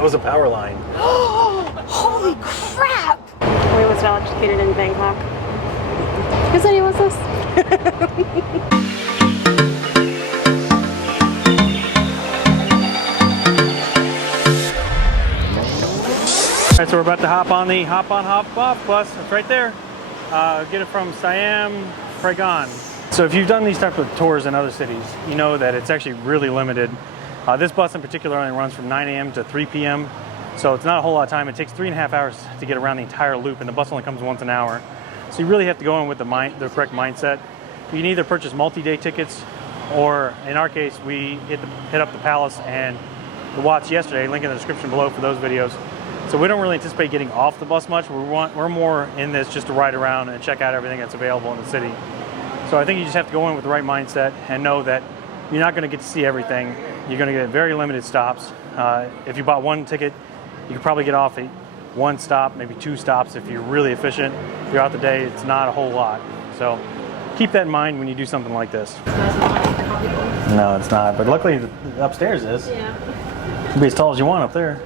That was a power line. Holy crap! We was well educated in Bangkok. Whose idea was this? Alright, so we're about to hop on the hop on, hop off bus. It's right there. Get it from Siam, Saigon. So if you've done these type of tours in other cities, you know that it's actually really limited. This bus in particular only runs from 9 a.m. to 3 p.m. So it's not a whole lot of time. It takes 3.5 hours to get around the entire loop, and the bus only comes once an hour. So you really have to go in with the correct mindset. You can either purchase multi-day tickets, or in our case, we hit up the Palace and the Watts yesterday. Link in the description below for those videos. So we don't really anticipate getting off the bus much. We're more in this just to ride around and check out everything that's available in the city. So I think you just have to go in with the right mindset and know that you're not going to get to see everything. You're going to get very limited stops. If you bought one ticket, you could probably get off at one stop, maybe 2 stops if you're really efficient. Throughout the day, it's not a whole lot. So keep that in mind when you do something like this. No, it's not. But luckily, the upstairs is. Yeah. You can be as tall as you want up there.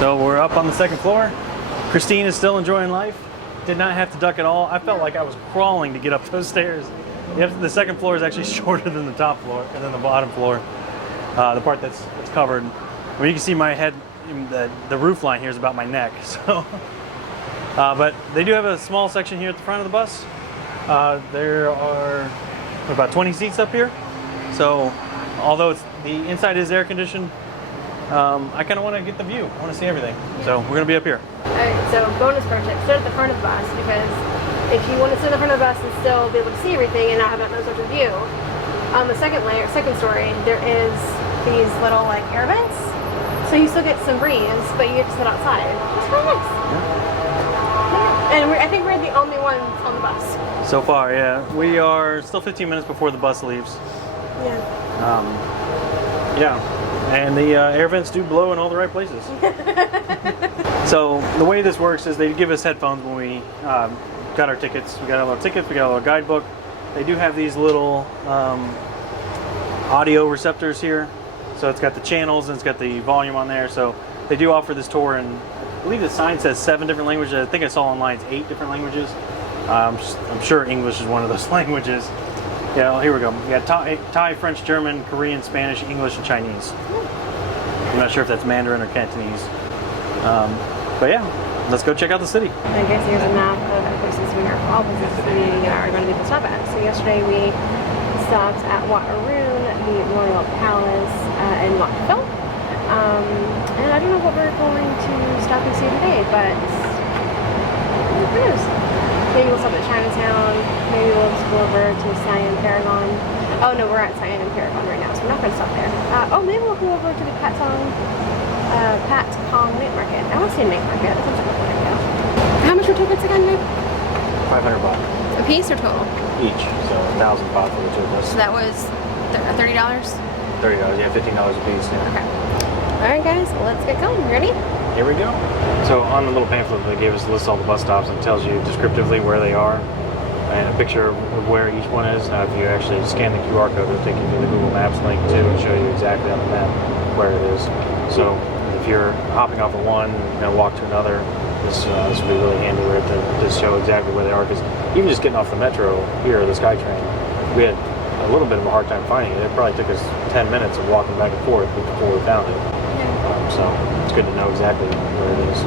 So we're up on the 2nd floor. Christine is still enjoying life. Did not have to duck at all. I felt like I was crawling to get up those stairs. The 2nd floor is actually shorter than the top floor and then the bottom floor. The part that's covered. Well, you can see my head, the roof line here is about my neck. So, but they do have a small section here at the front of the bus. There are about 20 seats up here. So, although the inside is air conditioned, I kind of want to get the view. I want to see everything. So we're going to be up here. Alright, so bonus pro tip, sit at the front of the bus, because if you want to sit in the front of the bus and still be able to see everything and not have that no such a view, on the second story, there is these little like air vents. So you still get some breeze, but you get to sit outside. It's really nice. Yeah. And I think we're the only ones on the bus. So far, yeah. We are still 15 minutes before the bus leaves. Yeah. Yeah. And the air vents do blow in all the right places. So the way this works is they give us headphones when we got our tickets. We got our little tickets, we got our little guidebook. They do have these little audio receptors here. So it's got the channels and it's got the volume on there. So they do offer this tour, and I believe the sign says 7 different languages. I think I saw online it's 8 different languages. I'm sure English is one of those languages. Yeah, well, here we go. We got Thai, French, German, Korean, Spanish, English, and Chinese. I'm not sure if that's Mandarin or Cantonese. But yeah, let's go check out the city. I guess here's a map of the places we are going to be able to stop at. So yesterday we stopped at Wat Arun, the Royal Palace, and Wat Phil. And I don't know what we're going to stop and see today, but who knows? Maybe we'll stop at Chinatown. Maybe we'll just go over to Siam Paragon. Oh no, we're at Siam Paragon right now, so we're not going to stop there. Oh, maybe we'll go over to the Pat Kong Night Market. I want to see a night market. That sounds like a good idea. How much were tickets again, babe? 500 baht. A piece or total? Each, so 1,000 baht for the 2 of us. So that was $30? $30, yeah, $15 a piece. Yeah. Okay. Alright guys, let's get going. Ready? Here we go. So on the little pamphlet they gave us lists all the bus stops and tells you descriptively where they are and a picture of where each one is. Now if you actually scan the QR code, it'll take you to the Google Maps link too and show you exactly on the map where it is. So if you're hopping off of one and you're going to walk to another, this will be really handy where to show exactly where they are, because even just getting off the metro here, the SkyTrain, we had a little bit of a hard time finding it. It probably took us 10 minutes of walking back and forth before we found it. So it's good to know exactly where it is.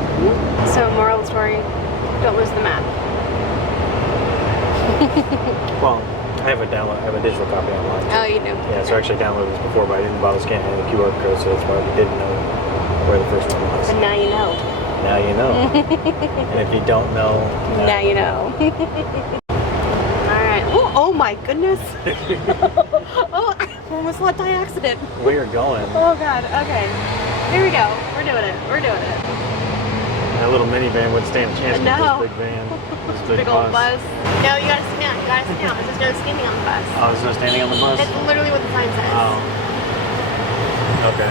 So moral of the story, don't lose the map. Well, I have a digital copy online. Oh, you do? Yeah, so I actually downloaded this before, but I didn't bother scanning the QR code, so that's why we didn't know where the first one was. But now you know. Now you know. And if you don't know, now you know. Alright. Oh my goodness. Oh, I almost left by accident. We are going. Oh god, okay. Here we go. We're doing it. We're doing it. That little minivan wouldn't stand a chance with this big van. This big old bus. No, you gotta sit down. You gotta sit down. There's no standing on the bus. Oh, there's no standing on the bus? That's literally what the sign says. Oh. Okay.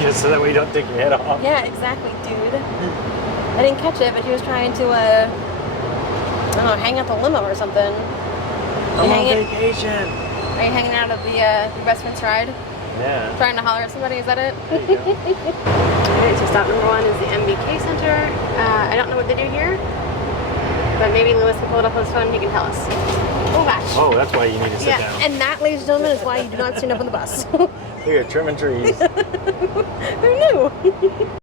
Just so that way you don't take your head off. Yeah, exactly, dude. I didn't catch it, but he was trying to, I don't know, hang out the limo or something. I'm on vacation. Are you hanging out of the best friend's ride? Yeah. Trying to holler at somebody, is that it? There you go. Alright, so stop number 1 is the MBK Center. I don't know what they do here, but maybe Lewis can pull it up on his phone and he can tell us. Oh gosh. Oh, that's why you need to sit down. And that, ladies and gentlemen, is why you do not stand up on the bus. Here, trimming trees. Who knew?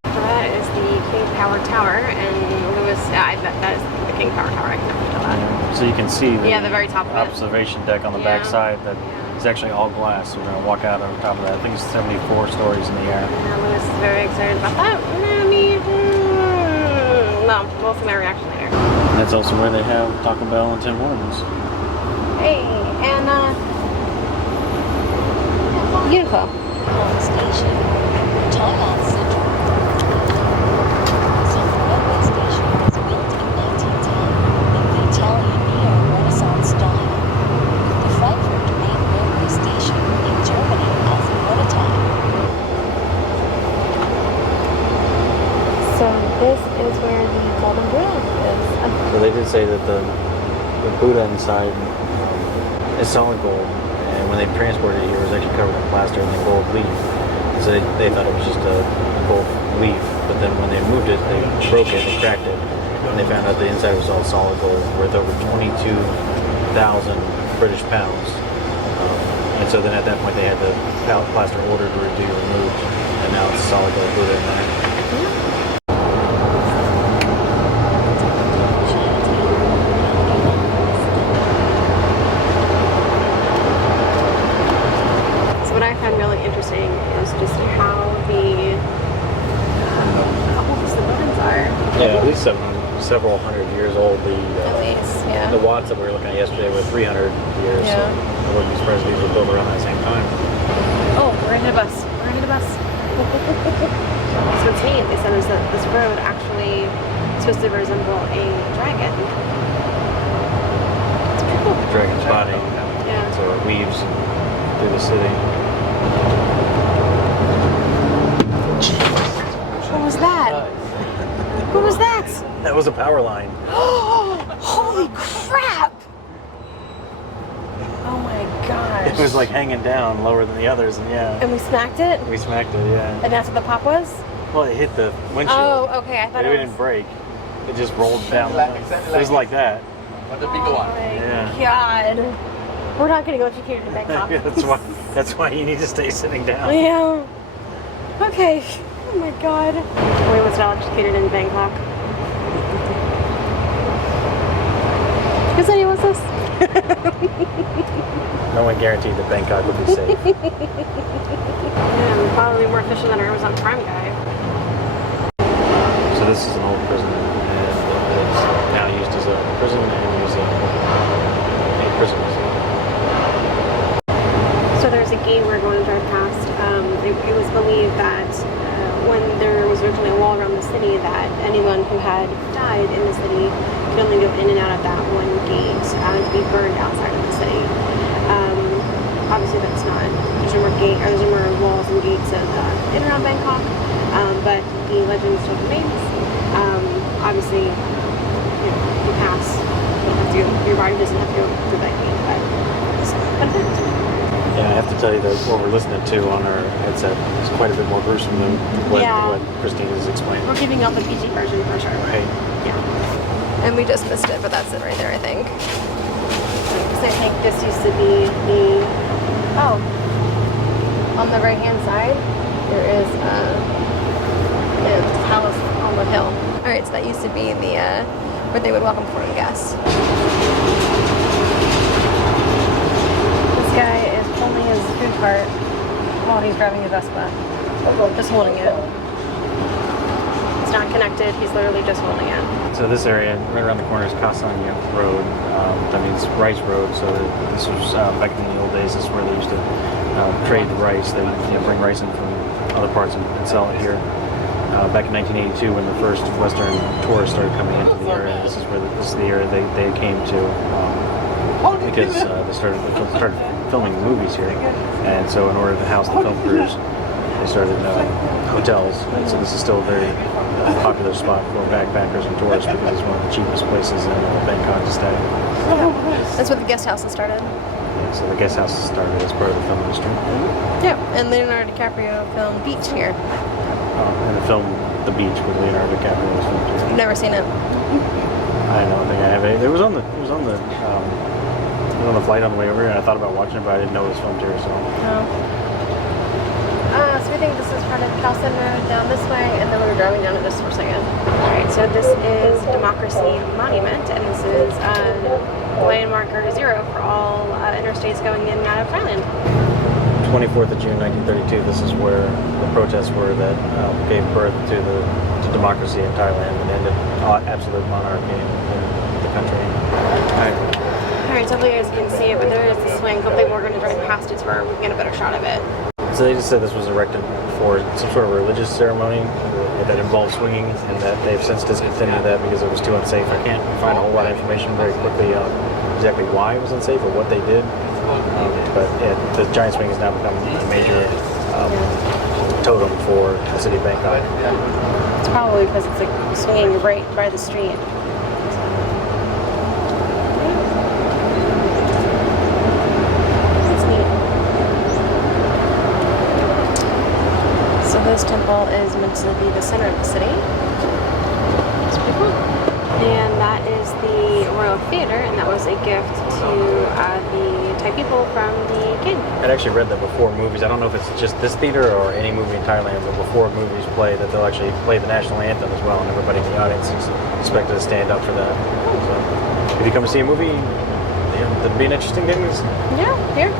That is the King Power Tower, and Lewis, I bet that is the King Power Tower. I can never tell that. So you can see The very top of it. observation deck on the Yeah. back side that is actually all glass. So we're going to walk out on top of that. I think it's 74 stories in the air. Yeah, Lewis is very excited about that. No, we'll see my reaction later. And that's also where they have Taco Bell and Tim Hortons. Hey, and Uniqlo. Station, Thailand Central. The railway station was built in 1910 in the Italian neo-Renaissance style, with the Frankfurt main railway station in Germany as a prototype. So this is where the Golden Buddha is. So they did say that the Buddha inside is solid gold, and when they transported it here, it was actually covered in plaster and the gold leaf. So they thought it was just a gold leaf, but then when they moved it, they broke it, they cracked it, and they found out the inside was all solid gold, worth over 22,000 British pounds. And so then at that point, they had the plaster ordered to be removed, and now it's solid gold Buddha in there. What I find really interesting is just how how old the buildings are. Yeah, at least several hundred years old. At least, yeah. The watts that we were looking at yesterday were 300 years. Yeah. So I wouldn't be surprised if these were built around that same time. Oh, we're in a bus. We're in a bus. So what's neat, they said, is that this road actually is supposed to resemble a dragon. It's pretty cool. The dragon's body. Yeah. So it weaves through the city. What was that? What was that? That was a power line. Holy crap! Oh my gosh. It was like hanging down lower than the others, and yeah. And we smacked it? We smacked it, yeah. And that's what the pop was? Well, it hit the windshield. Oh, okay. I thought It it was... didn't break. It just rolled down. It was like that. Oh my Yeah. god. We're not going to go educated in Bangkok. That's why you need to stay sitting down. Yeah. Okay. Oh my god. We was not educated in Bangkok. Whose idea was this? No one guaranteed that Bangkok would be safe. Yeah, probably more efficient than our Amazon Prime guy. So this is an old prison, and it's now used as a prison and museum. A prison museum. So there's a gate we're going to drive past. It was believed that when there was originally a wall around the city, that anyone who had died in the city could only go in and out of that one gate and to be burned outside of the city. Obviously, that's not. There's no more there's no more walls and gates in and around Bangkok, but the legend still remains. Obviously, you pass. You have to go, your body doesn't have to go through that gate, but it's an event. Yeah, I have to tell you that what we're listening to on our headset is quite a bit more gruesome than what Christine has explained. We're giving out the PG version for sure. Right. Yeah. And we just missed it, but that's it right there, I think. So I think this used to be on the right-hand side, there is the palace on the hill. All right, so that used to be the where they would welcome foreign guests. This guy is holding his food cart while he's driving a Vespa. Just holding it. It's not connected, he's literally just holding it. So this area, right around the corner, is Kasanya Road. That means rice road. So this was back in the old days. This is where they used to trade rice. They bring rice in from other parts and sell it here. Back in 1982, when the first Western tourists started coming into the area, this is the area they came to because they started filming movies here. And so in order to house the film crews, they started hotels. And so this is still a very popular spot for backpackers and tourists because it's one of the cheapest places in Bangkok to stay. That's what the guest houses started. So the guest house started as part of the film industry. Yeah, and Leonardo DiCaprio filmed Beach here. And the film The Beach with Leonardo DiCaprio was filmed here. Never seen it. I don't think I have any. It was on the flight on the way over here, and I thought about watching it, but I didn't know it was filmed here. So. Oh. So we think this is part of Cal Center down this way, and then we're driving down to this for a second. Alright, so this is Democracy Monument, and this is landmarker 0 for all interstates going in and out of Thailand. 24th of June 1932, this is where the protests were that gave birth to democracy in Thailand and ended absolute monarchy in the country. Alright, so hopefully you guys can see it, but there is the swing. Hopefully we're going to drive past it where we can get a better shot of it. So they just said this was erected for some sort of religious ceremony that involved swinging, and that they've since discontinued that because it was too unsafe. I can't find a whole lot of information very quickly on exactly why it was unsafe or what they did. But the giant swing has now become a major totem for the city of Bangkok. It's probably because it's like swinging right by the street. That's neat. So this temple is meant to be the center of the city. It's pretty cool. And that is the Royal Theater, and that was a gift to the Thai people from the king. I'd actually read that before movies, I don't know if it's just this theater or any movie in Thailand, but before movies play, that they'll actually play the national anthem as well, and everybody in the audience is expected to stand up for that. So if you come to see a movie, that'd be an interesting thing. Yeah, here.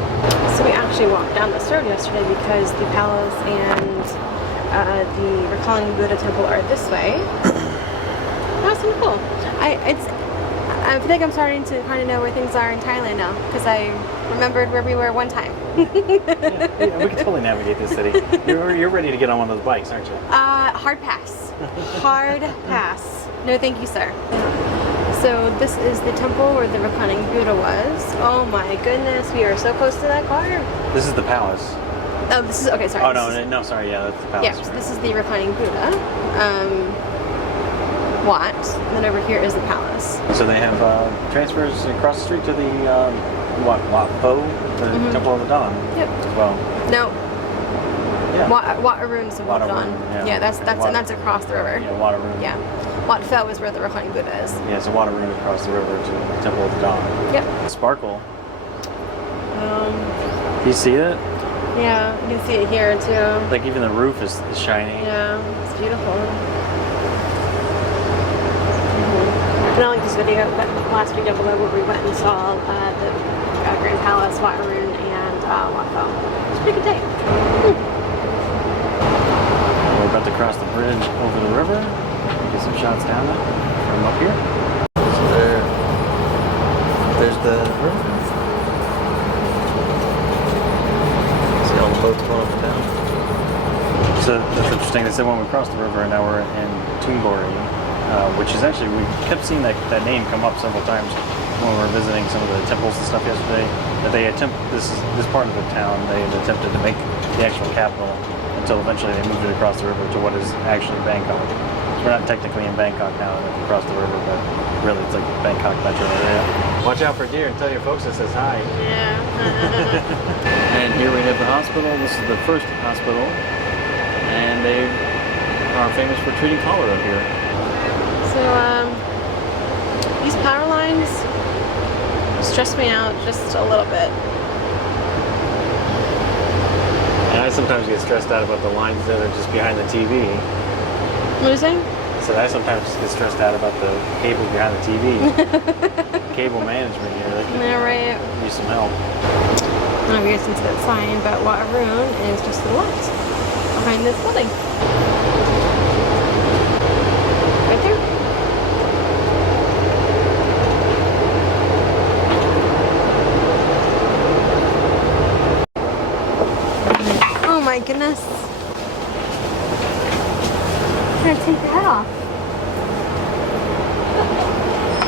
So we actually walked down this road yesterday because the palace and the Reclining Buddha temple are this way. That's so cool. I feel like I'm starting to kind of know where things are in Thailand now because I remembered where we were one time. Yeah, we can totally navigate this city. You're ready to get on one of those bikes, aren't you? Hard pass. Hard pass. No, thank you, sir. So this is the temple where the Reclining Buddha was. Oh my goodness, we are so close to that car. This is the palace. Oh, this is okay. Sorry. Oh no, sorry. Yeah, that's the palace. Yeah, so this is the Reclining Buddha. Wat, and then over here is the palace. So they have transfers across the street to the Wat Pho, the Temple of the Dawn. Yep. As well. No. Yeah. Wat Arun is the Temple of the Dawn. Yeah, that's and that's across the river. Yeah, Wat Arun. Yeah. Wat Pho is where the Reclining Buddha is. Yeah, so Wat Arun is across the river to the Temple of the Dawn. Yep. Sparkle. You see it? Yeah, you can see it here too. Like even the roof is shiny. Yeah, it's beautiful. I don't like this video, but last week below where we went and saw the Grand Palace, Wat Arun, and Wat Pho. It's a pretty good day. We're about to cross the bridge over the river. Get some shots down it from up here. So there's the river. See all the boats going over town. So that's interesting. They said when we crossed the river, and now we're in Tunbori. Which is actually, we kept seeing that name come up several times when we were visiting some of the temples and stuff yesterday. That they this part of the town, they had attempted to make the actual capital until eventually they moved it across the river to what is actually Bangkok. So we're not technically in Bangkok now that we crossed the river, but really it's like Bangkok metro area. Watch out for deer and tell your folks it says hi. Yeah. And here we have the hospital. This is the first hospital, and they are famous for treating cholera here. So, these power lines stress me out just a little bit. And I sometimes get stressed out about the lines that are just behind the TV. Losing? So I sometimes get stressed out about the cable behind the TV. Cable management here. Yeah, right. Use some help. I don't know if you guys can see that sign, but Wat Arun is just to the left behind this building. Right there. Oh my goodness. I'm gonna take your head off.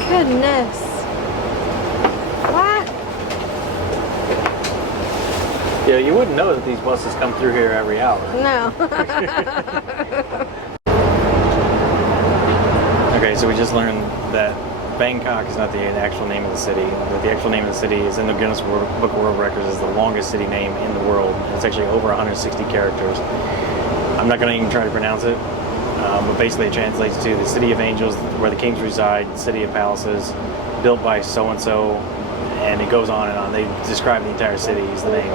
Goodness. What? Yeah, you wouldn't know that these buses come through here every hour. No. Okay, so we just learned that Bangkok is not the actual name of the city, but the actual name of the city is in the Guinness Book of World Records as the longest city name in the world. It's actually over 160 characters. I'm not going to even try to pronounce it, but basically it translates to the City of Angels, where the kings reside, City of Palaces, built by so-and-so, and it goes on and on. They describe the entire city as the name.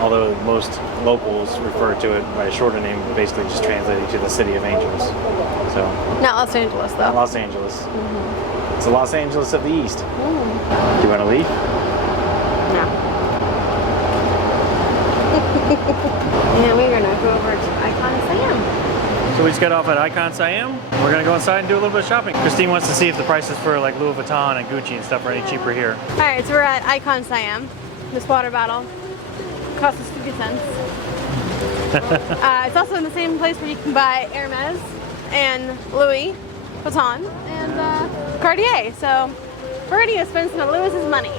Although most locals refer to it by a shorter name, basically just translating to the City of Angels. So Not Los Angeles, though. not Los Angeles. It's the Los Angeles of the East. Do you want to leave? No. And we're gonna go over to Icon Siam. So we just got off at Icon Siam. We're gonna go inside and do a little bit of shopping. Christine wants to see if the prices for like Louis Vuitton and Gucci and stuff are any cheaper here. All right, so we're at Icon Siam. This water bottle costs us 50 cents. It's also in the same place where you can buy Hermes and Louis Vuitton and Cartier. So we're ready to spend some of Louis's money.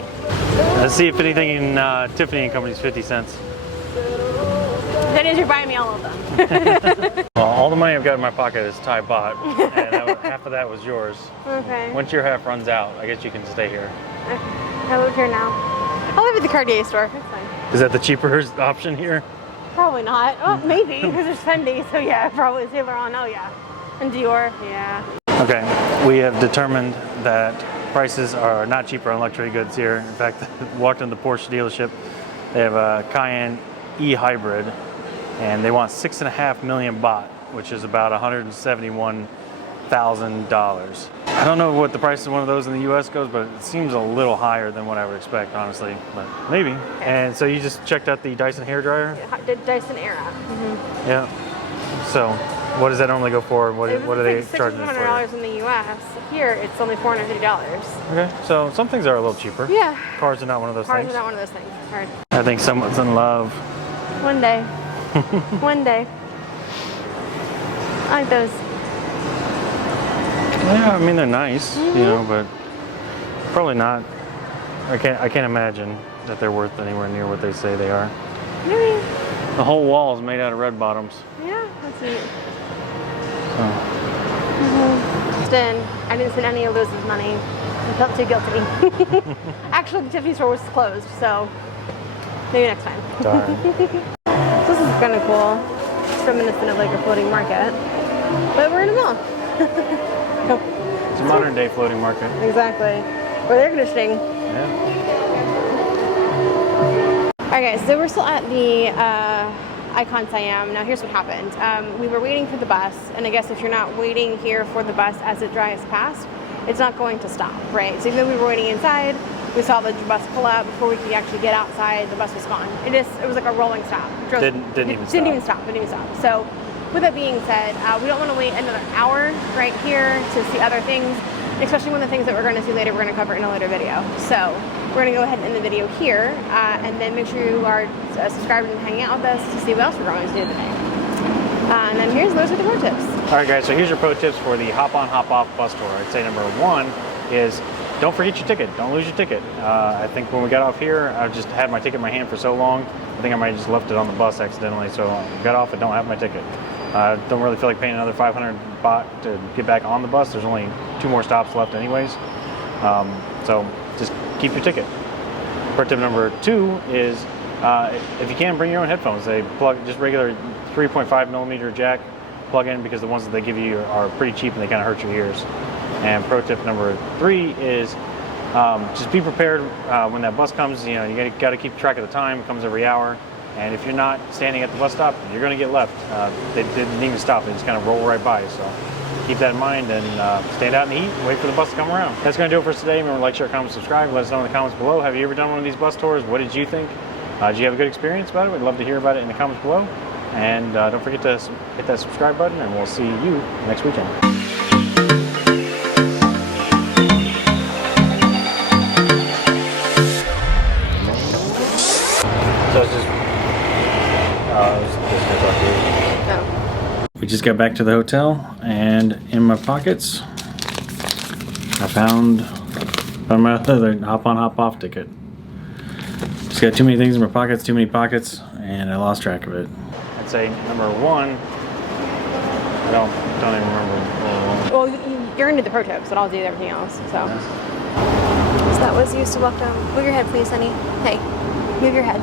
Let's see if anything in Tiffany & Company's 50 cents. That is, you're buying me all of them. Well, all the money I've got in my pocket is Thai baht, and half of that was yours. Okay. Once your half runs out, I guess you can stay here. I live here now. I'll live at the Cartier store. It's fine. Is that the cheaper option here? Probably not. Well, maybe, because there's Fendi, so yeah, probably Saint Laurent, oh yeah. And Dior, yeah. Okay, we have determined that prices are not cheaper on luxury goods here. In fact, walked in the Porsche dealership. They have a Cayenne E-Hybrid, and they want 6.5 million baht, which is about $171,000. I don't know what the price of one of those in the U.S. goes, but it seems a little higher than what I would expect, honestly, but maybe. Okay. And so you just checked out the Dyson hairdryer? The Dyson Era. Yeah. So what does that normally go for? What are they charging us for? $600 in the U.S. Here, it's only $450. Okay, so some things are a little cheaper. Yeah. Cars are not one of those Cars things. are not one of those things. Hard. I think someone's in love. One day. One day. I like those. Yeah, I mean they're nice, you know, but probably not. I can't imagine that they're worth anywhere near what they say they are. Maybe. The whole wall is made out of red bottoms. Yeah, that's neat. So. I didn't spend any of Liz's money. I felt too guilty. Actually, the Tiffany store was closed, so maybe next time. Darn. This is kind of cool. It's reminiscent of like a floating market, but we're in a mall. It's a modern day floating market. Exactly. With air conditioning. Yeah. Okay, so we're still at the Icon Siam. Now here's what happened. We were waiting for the bus, and I guess if you're not waiting here for the bus as it drives past, it's not going to stop, right? So even though we were waiting inside, we saw the bus pull up. Before we could actually get outside, the bus was gone. It was like a rolling stop. Didn't even stop. So with that being said, we don't want to wait another hour right here to see other things, especially one of the things that we're going to see later, we're going to cover in a later video. So we're going to go ahead and end the video here, and then make sure you are subscribed and hanging out with us to see what else we're going to do today. And then those are the pro tips. All right, guys, so here's your pro tips for the hop on, hop off bus tour. I'd say number one is don't forget your ticket. Don't lose your ticket. I think when we got off here, I just had my ticket in my hand for so long, I think I might have just left it on the bus accidentally, so I got off and don't have my ticket. Don't really feel like paying another 500 baht to get back on the bus. There's only 2 more stops left anyways. So just keep your ticket. Pro tip number 2 is if you can, bring your own headphones. They plug just regular 3.5 millimeter jack plug in, because the ones that they give you are pretty cheap and they kind of hurt your ears. And pro tip number 3 is just be prepared when that bus comes. You know, you got to keep track of the time. It comes every hour. And if you're not standing at the bus stop, you're going to get left. They didn't even stop. They just kind of roll right by. So keep that in mind and stand out in the heat and wait for the bus to come around. That's going to do it for us today. Remember to like, share, comment, subscribe. Let us know in the comments below. Have you ever done one of these bus tours? What did you think? Did you have a good experience about it? We'd love to hear about it in the comments below. And don't forget to hit that subscribe button, and we'll see you next weekend. So it's just gonna talk to you. No. We just got back to the hotel, and in my pockets, I found my other hop on, hop off ticket. Just got too many things in my pockets, too many pockets, and I lost track of it. I'd say number 1, I don't even remember. Well, you're gonna do the pro tips, but I'll do everything else. So that was used to welcome. Move your head, please, honey. Hey, move your head.